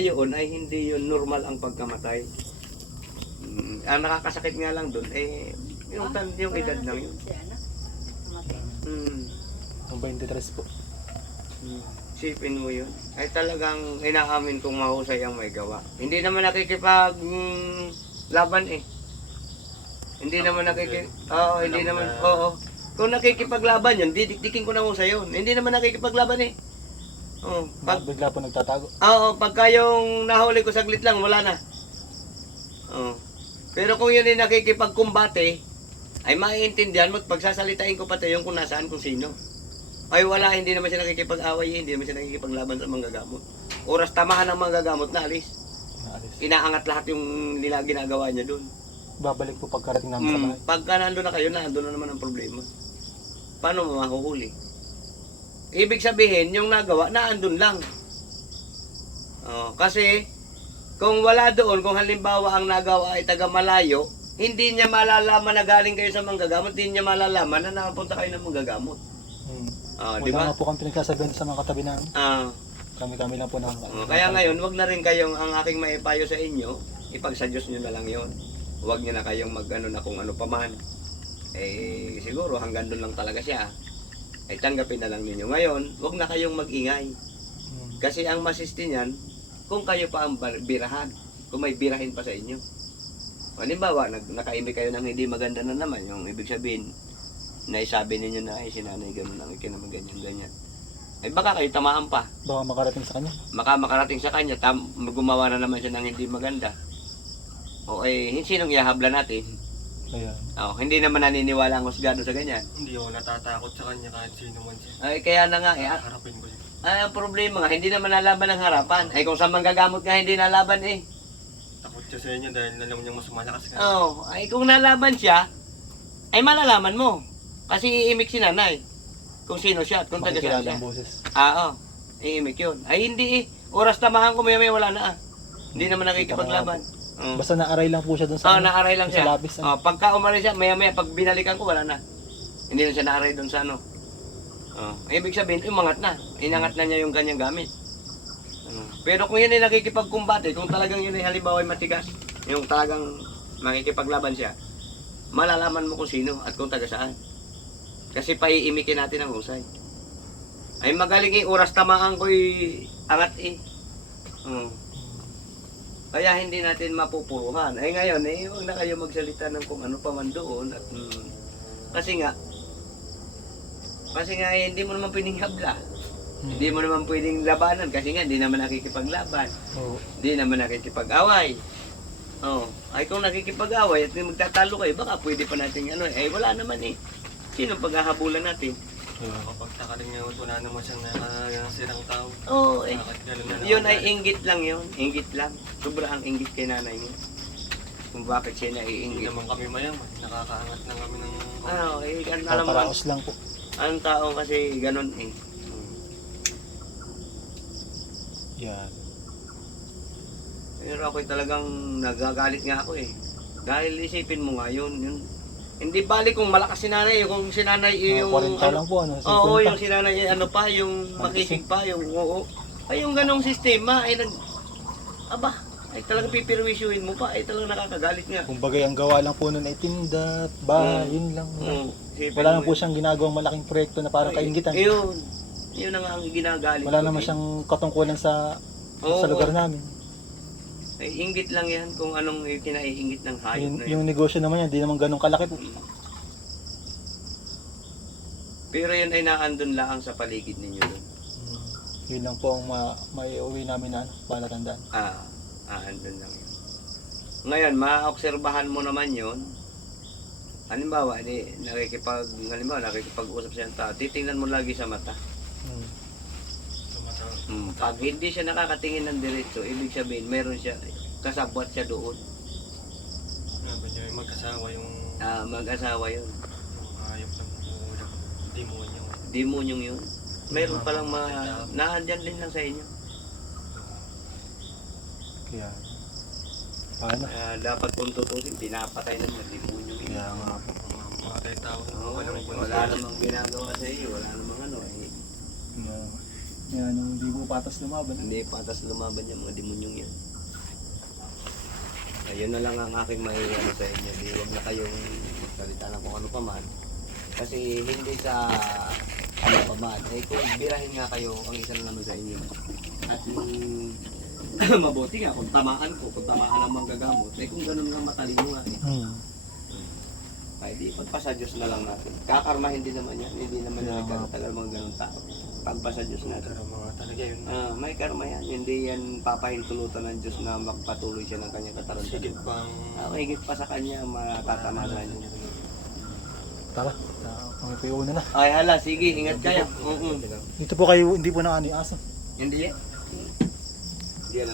Yun ay hindi yun normal ang pagkamatay. Ang nakakasakit nga lang doon yung edad lang yun. Ang 23 po. Sipin mo yun. Ay talagang inaamin kong mahusay ang may gawa. Hindi naman nakikipag laban eh. Hindi naman hindi naman, oo. Kung nakikipaglaban yun, didikdikin ko na husay yun. Hindi naman nakikipaglaban eh. Oh, Bigla po nagtatago. Oo, pagka yung nahuli ko saglit lang, wala na. Oo. Pero kung yun ay nakikipagkumbate, ay maiintindihan mo at pagsasalitain ko pati yung kung nasaan kung sino. Ay wala, hindi naman siya nakikipag-away, hindi naman siya nakikipaglaban sa manggagamot. Oras tamahan ng manggagamot na alis. Inaangat lahat yung ginagawa niya doon. Babalik po pagkarating namin sa bahay. Pagka nandun na kayo, nandun na naman ang problema. Paano mo mahuhuli? Ibig sabihin, yung nagawa, naandun lang. Kasi, kung wala doon, kung halimbawa ang nagawa ay taga malayo, hindi niya malalaman na galing kayo sa manggagamot, hindi niya malalaman na nakapunta kayo ng manggagamot. Wala nga po kami pinagsasabihan sa mga katabi namin. Kami lang po na. Kaya ngayon, wag na rin kayong, ang aking maipayo sa inyo, ipagsa Diyos nyo na lang yon. Huwag nyo na kayong mag-ano na kung ano pa man. Siguro hanggang doon lang talaga siya. Ay tanggapin na lang ninyo. Ngayon, huwag na kayong mag-ingay. Kasi ang masisti niyan, kung kayo pa ang birahan, kung may birahin pa sa inyo. Halimbawa, nakaimik kayo ng hindi maganda na naman, yung ibig sabihin, naisabi ninyo na ay sinanay ganun ang ikinamang ganyan. Ay baka kayo tamaan pa. Baka makarating sa kanya. Makarating sa kanya, gumawa na naman siya ng hindi maganda. O sinong ihahabla natin? Ayan. Hindi naman naniniwala ang husgado sa ganyan. Hindi ako natatakot sa kanya kahit sino man siya. Ay kaya na nga Harapin ko siya. ang problema nga, hindi naman nalaban ng harapan. Ay kung sa manggagamot nga hindi nalaban eh. Takot siya sa inyo dahil alam niyang mas malakas ka. Ay kung nalaban siya, ay malalaman mo. Kasi iimik si nanay. Kung sino siya at kung taga saan siya. Makikilala ang boses. Iimik yun. Ay hindi Oras tamahan ko, maya wala na Hindi naman nakikipaglaban. Basta naaray lang po siya dun sa naaray lang siya. Sa labis. Pagka umaray siya, maya pag binalikan ko, wala na. Hindi na siya naaray dun sa ano. Ibig sabihin, umangat na. Inangat na niya yung kanyang gamit. Pero kung yun ay nakikipagkumbate, kung talagang yun ay halimbawa ay matigas, yung talagang makikipaglaban siya, malalaman mo kung sino at kung taga saan. Kasi paiimikin natin ang husay. Ay magaling oras tamaan ko'y angat Kaya hindi natin mapupuruhan. Ay ngayon, huwag na kayo magsalita ng kung ano pa man doon. At, kasi nga, hindi mo naman pwedeng habla. Hindi mo naman pwedeng labanan kasi nga hindi naman nakikipaglaban. Hindi naman nakikipag-away. Ay kung nakikipag-away at magtatalo kayo, baka pwede pa natin wala naman Sino paghahabulan natin? Kapag takaling nga wala naman siyang nakasirang tao. Yun ay inggit lang yun. Inggit lang. Sobra ang inggit kay nanay niya. Kung bakit siya Hindi naiinggit. naman kami mayaman. Nakakaangat lang kami ng... Alam mo, Paparaos lang po. ang tao kasi ganun Yan. Pero ako'y talagang nagagalit nga ako Dahil isipin mo nga yun. Hindi balik kung malakas si nanay, kung si nanay yung... 40 lang po, 50. Oo, yung si nanay yung makisig pa, yung Ay yung ganong sistema, ay talagang pipirwisyuhin mo pa, ay talagang nakakagalit nga. Kung bagay ang gawa lang po nun ay tinda, yun lang. Wala naman po siyang ginagawang malaking proyekto na parang kaingitan. Yun ang ginagalit. Wala naman siyang katungkulan sa lugar namin. Ay, inggit lang yan kung anong kinaiingit ng hayop na Yung negosyo naman yan, di naman ganun kalaki po. Pero yun ay naandun lang sa paligid ninyo doon. Yun lang po ang maiuwi namin na palatandaan. Andun lang yun. Ngayon, maobserbahan mo naman yun. Halimbawa, nakikipag-usap siya ng tao, titingnan mo lagi sa mata. Pag hindi siya nakakatingin ng diretso, ibig sabihin, meron siya, kasabwat siya doon. Sabi niyo yung mag-asawa yung... Mag-asawa yun. Yung hayop ng demonyo. Demonyong yun. Meron palang naandyan din lang sa inyo. Kaya, paano? Dapat kung tutusin, pinapatay ng mga demonyo yun. Kaya nga po. Mga tao. Wala namang ginagawa sa iyo, wala namang Yan, yung hindi po patas lumaban. Hindi patas lumaban yung mga demonyong yan. Ayun na lang ang aking maiano sa inyo. Di wag na kayong magsalita ng kung ano pa man. Kasi hindi sa ano pa man. Eh kung birahin nga kayo, ang isa na naman sa inyo. At yung mabuti nga, kung tamaan ang manggagamot, eh kung ganun nga matalino nga eh. Kaya di pagpasa Diyos na lang natin. Kakarmahin din naman yan. Hindi naman yan nagkatagal mga ganun tao. Pagpasa Diyos natin. Pero mga talaga yun. May karma yan. Hindi yan papahintulutan ng Diyos na magpatuloy siya ng kanyang kataruntan. Sigit pang... Higit pa sa kanya, matatamanan niya. Tara, kami po yung una na. Ay hala, sige, ingat kayo. Dito po kayo, hindi po na ano yung aso. Hindi yan. Hindi yan ang